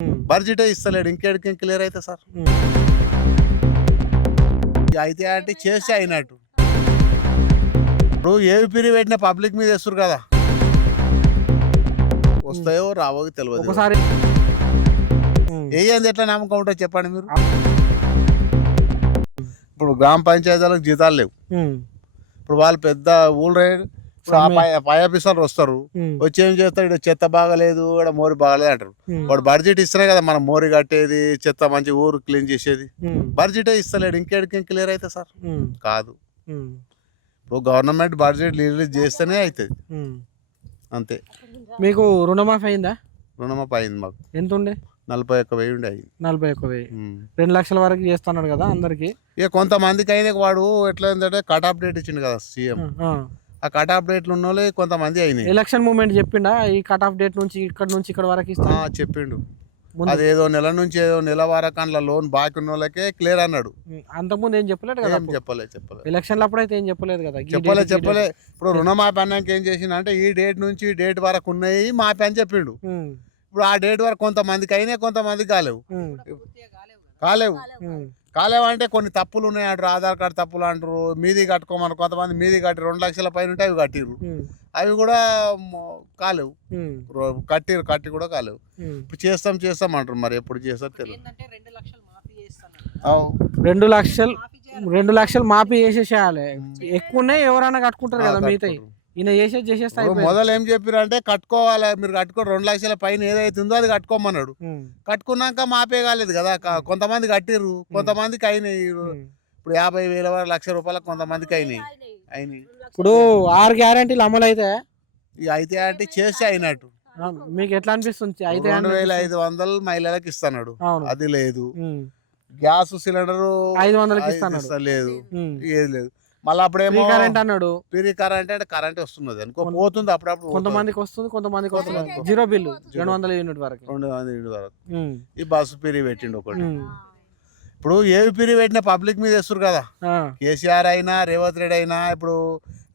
బడ్జెటే ఇస్తలేడు, ఇంకేడికి clear అయితే sir. అయితే అంటే చేస్తే అయినట్టు. ఇప్పుడు ఏవి పిరి పెట్టిన పబ్లిక్ మీద వేస్తారు కదా, వస్తాయో రావో తెలియదు. ఒకసారి ఏంది ఎట్లా నమ్మకం ఉంటుంది చెప్పండి మీరు. ఇప్పుడు గ్రామ పంచాయతీలకు జీతాలు లేవు. ఇప్పుడు వాళ్ళు పెద్ద ఊళ్ళు రైడ్ పై ఆఫీసర్లు వస్తారు, వచ్చి ఏం చేస్తారు, ఇక్కడ చెత్త బాగలేదు, ఇక్కడ మోరి బాగలేదు అంటారు. వాడు బడ్జెట్ ఇస్తేనే కదా మనం మోరి కట్టేది, చెత్త మంచి ఊరు క్లీన్ చేసేది. బడ్జెటే ఇస్తలేడు, ఇంకేడికి క్లియర్ అయితే సార్ కాదు. ఇప్పుడు గవర్నమెంట్ బడ్జెట్ రిలీజ్ చేస్తేనే అవుతుంది, అంతే. మీకు రుణమాఫీ అయిందా? రుణమాఫీ అయింది మాకు. ఎంత ఉండే? 41,000 ఉండే అయింది. 41,000. 2 లక్షల వరకు చేస్తున్నాడు కదా అందరికి. ఇక కొంతమందికి అయినా వాడు ఎట్లా ఏంటంటే కట్ ఆఫ్ డేట్ ఇచ్చిండు కదా సీఎం, ఆ కట్ ఆఫ్ డేట్లు ఉన్న వాళ్ళే కొంతమంది అయినాయి. ఎలక్షన్ మూమెంట్ చెప్పిండా ఈ కట్ ఆఫ్ డేట్ నుంచి ఇక్కడ వరకు ఇస్తా చెప్పిండు. అదేదో నెల నుంచి ఏదో నెల వరకు అందులో లోన్ బాకీ ఉన్న వాళ్ళకే క్లియర్ అన్నాడు. అంతకుముందు ఏం చెప్పలేదు కదా. చెప్పలేదు ఎలక్షన్ల అప్పుడు అయితే ఏం చెప్పలేదు కదా. చెప్పలే. ఇప్పుడు రుణమాఫీ అన్నాక ఏం చేసిండు అంటే ఈ డేట్ నుంచి ఈ డేట్ వరకు ఉన్నాయి మాఫీ అని చెప్పిండు. ఇప్పుడు ఆ డేట్ వరకు కొంతమందికి అయినాయి, కొంతమందికి కాలేవు అంటే కొన్ని తప్పులు ఉన్నాయి అంటారు, ఆధార్ కార్డు తప్పులు అంటారు, మీది కట్టుకోమని. కొంతమంది మీది కట్టి 2 లక్షల పైన ఉంటే అవి కట్టిరు, అవి కూడా కాలేవు. కట్టి కూడా కాలేవు. ఇప్పుడు చేస్తాం అంటారు, మరి ఎప్పుడు చేస్తారు తెలియదు. 2 లక్షలు మాఫీ చేసేసేయాలి. ఎక్కువ ఉన్నాయి ఎవరైనా కట్టుకుంటారు కదా, మిగతా ఈయన చేసేస్తా. మొదలు ఏం చెప్పారు అంటే కట్టుకోవాలి, మీరు కట్టుకో 2 లక్షల పైన ఏదైతే ఉందో అది కట్టుకోమన్నాడు. కట్టుకున్నాక మాపే కాలేదు కదా, కొంతమంది కట్టిర్రు, కొంతమందికి అయినాయి. ఇప్పుడు 50,000 వరకు ₹1,00,000 కొంతమందికి అయినాయి. ఇప్పుడు 6 గ్యారెంటీలు అమలు అయితే అంటే చేస్తే అయినట్టు. మీకు ఎట్లా అనిపిస్తుంది? 2,500 మహిళలకు ఇస్తున్నాడు, అది లేదు. గ్యాస్ సిలిండర్ 500కి ఇస్తాడు, లేదు, ఏది లేదు. మళ్ళీ అప్పుడేమో కరెంట్ అన్నాడు. ఫ్రీ కరెంట్ అంటే కరెంట్ వస్తున్నది అనుకో, పోతుంది అప్పుడప్పుడు. కొంతమందికి వస్తుంది, కొంతమందికి వస్తుంది. 0 బిల్లు 200 యూనిట్ వరకు. ఈ బస్సు పిరి పెట్టిండు ఒకటి. ఇప్పుడు ఏవి పిరి పెట్టిన పబ్లిక్ మీద వేస్తారు కదా, కేసీఆర్ అయినా రేవంత్ రెడ్డి అయినా. ఇప్పుడు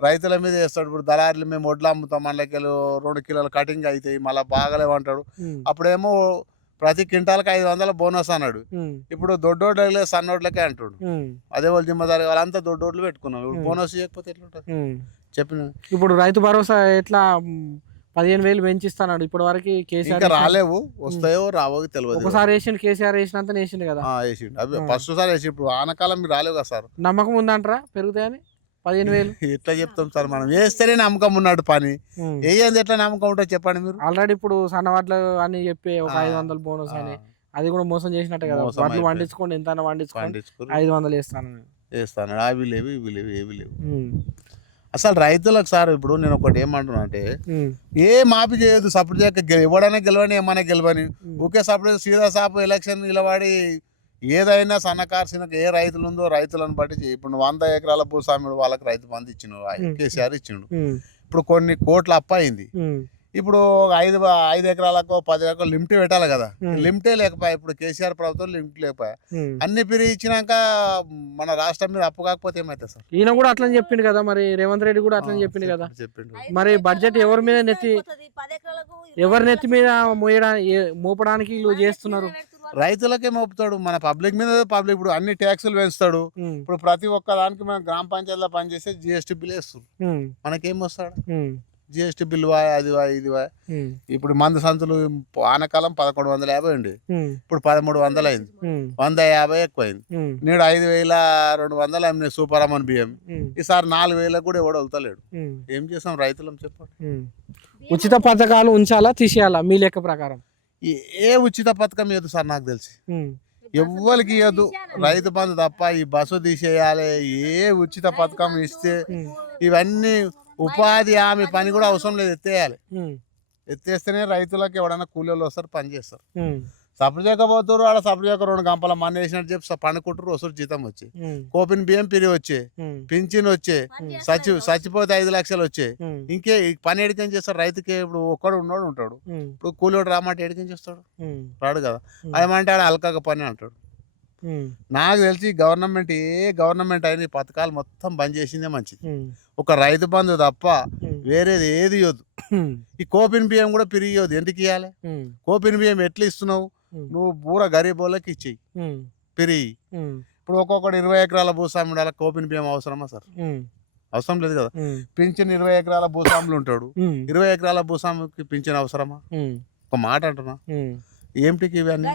రైతుల మీద వేస్తాడు. ఇప్పుడు దళారులు మేము వడ్లు అమ్ముతాం, మనకెళ్ళి 2 కిలోల కటింగ్ అవుతాయి, మళ్ళీ బాగలేమంటాడు. అప్పుడేమో ప్రతి క్వింటాల్కి 500 బోనస్ అన్నాడు. ఇప్పుడు దొడ్డోడ్లే సన్నోడ్లకే అంటాడు. అదే వాళ్ళు జిమ్మదారి వాళ్ళంతా దొడ్డోడ్లు పెట్టుకున్నాం. ఇప్పుడు బోనస్ ఇవ్వకపోతే ఎట్లుంటుంది చెప్పిన. ఇప్పుడు రైతు భరోసా ఎట్లా 15,000 పెంచిస్తాడు ఇప్పటి వరకు. కేసీఆర్ రాలేవు, వస్తాయో రావో తెలియదు. ఒకసారి వేసిండు, కేసీఆర్ వేసినంత వేసిండు కదా. వేసిండు అవి ఫస్ట్ సారి వేసి. ఇప్పుడు ఆనకాలం మీరు రాలేవు కదా సార్. నమ్మకం ఉందంటారా పెరుగుతాయని? 15,000 ఎట్లా చెప్తాం సార్, మనం వేస్తేనే నమ్మకం ఉన్నాడు పని. ఏంది ఎట్లా నమ్మకం ఉంటుంది చెప్పండి మీరు. ఆల్రెడీ ఇప్పుడు సన్నవాట్లు అని చెప్పి ఒక 500 బోనస్ అని, అది కూడా మోసం చేసినట్టు కదా. వడ్లు వండించుకోండి, ఎంత వండించుకోండి, 500 వేస్తాను. అవి లేవు, ఇవి లేవు, ఏవి లేవు అసలు రైతులకు. సార్ ఇప్పుడు నేను ఒకటి ఏమంటున్నా అంటే, ఏ మాఫీ చేయదు, సపోర్ట్ చేయక ఎవడైనా గెలవని, ఏమైనా గెలవని, ఒకే సపోర్ట్ సీదా సాపు ఎలక్షన్ నిలబడి ఏదైనా సన్నకారు చిన్నకు ఏ రైతులు ఉందో రైతులను బట్టి. ఇప్పుడు 100 ఎకరాల భూస్వాముడు వాళ్ళకి రైతు బంధు ఇచ్చిండు, కేసీఆర్ ఇచ్చిండు. ఇప్పుడు కొన్ని కోట్ల అప్పు అయింది. ఇప్పుడు 5 ఎకరాలకు 10 ఎకరాలకు లిమిట్ పెట్టాలి కదా, లిమిటే లేకపోయా. ఇప్పుడు కేసీఆర్ ప్రభుత్వం లిమిట్ లేకపోయా. అన్ని పిరి ఇచ్చినాక మన రాష్ట్రం మీద అప్పు కాకపోతే ఏమైతే సార్. ఈయన కూడా అట్లని చెప్పిండు కదా, మరి రేవంత్ రెడ్డి కూడా అట్లని చెప్పిండు కదా. మరి బడ్జెట్ ఎవరి మీద ఎవరి నెత్తి మీద మోపడానికి వీళ్ళు చేస్తున్నారు? రైతులకే మోపుతాడు, మన పబ్లిక్ మీద. పబ్లిక్ ఇప్పుడు అన్ని ట్యాక్సులు పెంచుతాడు. ఇప్పుడు ప్రతి ఒక్క దానికి మనం గ్రామ పంచాయతీలో పనిచేస్తే GST బిల్ వేస్తుంది, మనకేం వస్తాడు? GST బిల్ వాయ్, అది వాయ్, ఇది వాయ్. ఇప్పుడు మందు సంచులు ఆనకాలం 1,150 ఉండి, ఇప్పుడు 1,300 అయింది. 150 ఎక్కువైంది. నేడు 5,200 అమ్మినాయి సూపర్ అమన్ బియ్యం. ఈసారి 4,000 కూడా ఎవడు వెళ్తలేడు. ఏం చేస్తాం రైతులం చెప్పండి. ఉచిత పథకాలు ఉంచాలా, తీసేయాలా మీ లెక్క ప్రకారం? ఏ ఉచిత పథకం ఇవ్వదు సార్, నాకు తెలిసి ఎవ్వరికి ఇవ్వద్దు. రైతు బంధు తప్ప ఈ బస్సు తీసేయాలి. ఏ ఉచిత పథకం ఇస్తే ఇవన్నీ ఉపాధి హామీ పని కూడా అవసరం లేదు, ఎత్తేయాలి. ఎత్తేస్తేనే రైతులకు ఎవడన్నా కూలీలు వస్తారు, పని చేస్తారు. సపరేట్ చేయకపోతారు, ఆడ సపరేట్ చేయక 2 గంపల మన్ను వేసినట్టు చెప్పి పండుకుంటారు, వసూలు జీతం వచ్చే, కోపిన్ బియ్యం పిరి వచ్చే, పింఛన్ వచ్చే, చచ్చిపోతే 5 లక్షలు వచ్చే. ఇంకే పని ఎడికం చేస్తారు రైతుకి. ఇప్పుడు ఒక్కడు ఉన్నాడు ఉంటాడు, ఇప్పుడు కూలీడు రామంటే ఎడికం చేస్తాడు, రాడు కదా. ఏమంటే ఆడ అల్కాక పని అంటాడు. నాకు తెలిసి గవర్నమెంట్ అయిన పథకాలు మొత్తం బంద్ చేసిందే మంచిది. ఒక రైతు బంధు తప్ప వేరేది ఏది ఇవ్వద్దు. ఈ కోపిన్ బియ్యం కూడా పిరిగియొద్దు. ఎందుకు ఇవ్వాలి? కోపిన్ బియ్యం ఎట్లా ఇస్తున్నావు? నువ్వు పూర గరీబ్ వాళ్ళకి ఇచ్చేయి పెరిగి. ఇప్పుడు ఒక్కొక్కటి 20 ఎకరాల భూస్వామి ఉండాలి, కోపిన్ బియ్యం అవసరమా సార్? అవసరం లేదు కదా. పింఛన్ 20 ఎకరాల భూస్వాములు ఉంటాడు, 20 ఎకరాల భూస్వామికి పింఛన్ అవసరమా? ఒక మాట అంటున్నా, ఏమిటికి ఇవన్నీ?